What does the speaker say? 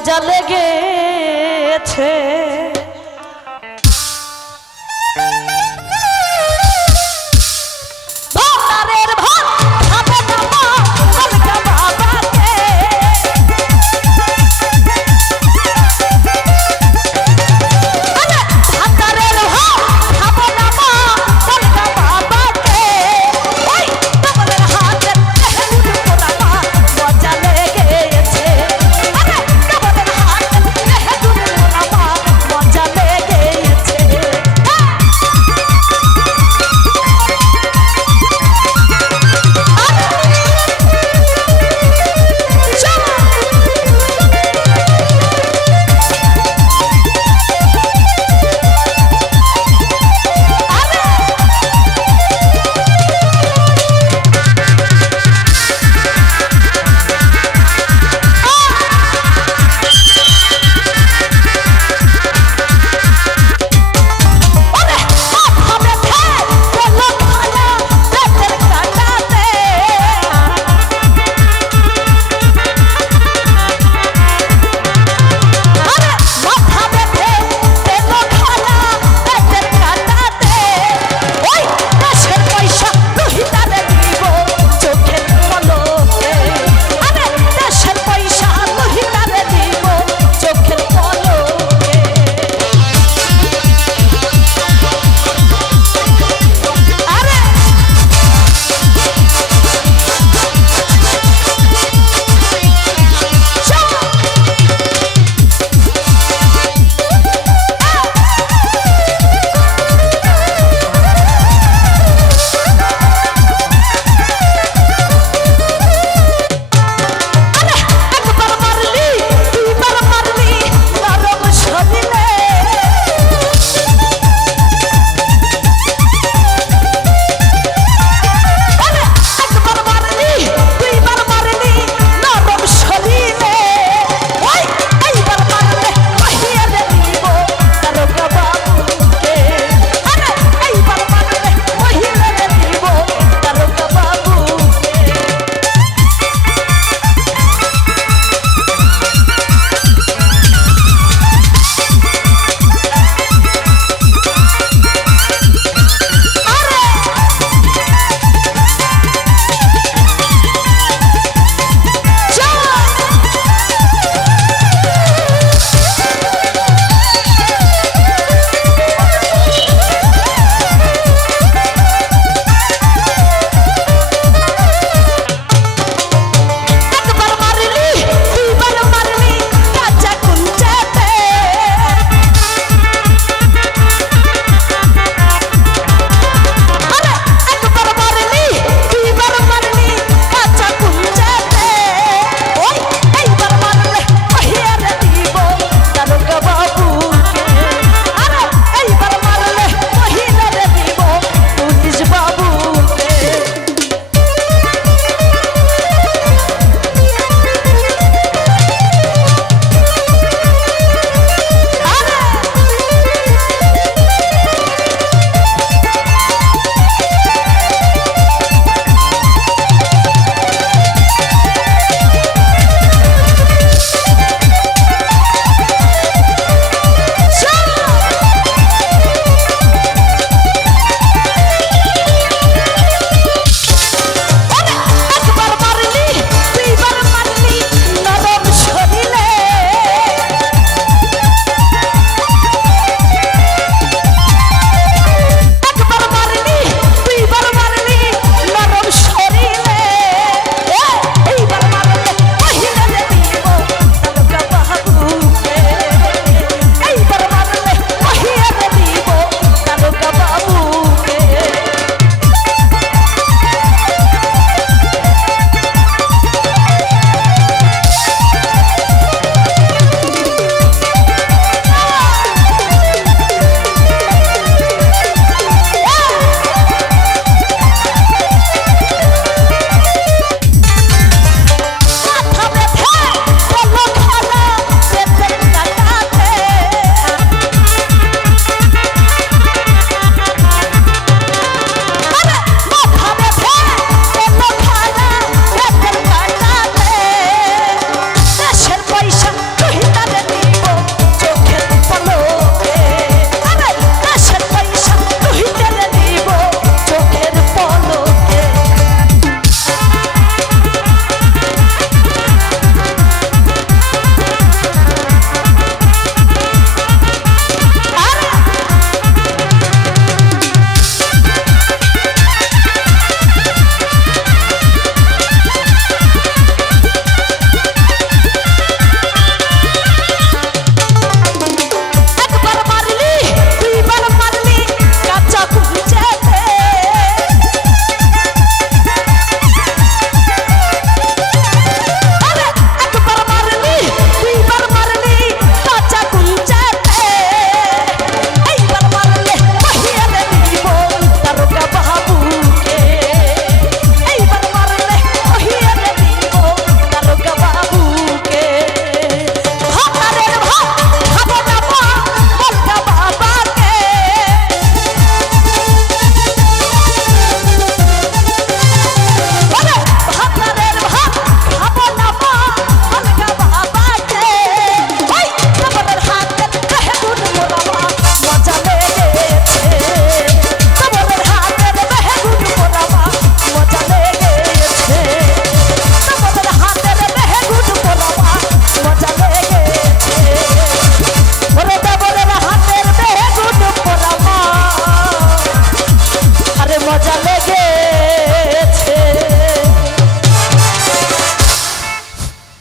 মজা লেগেছে।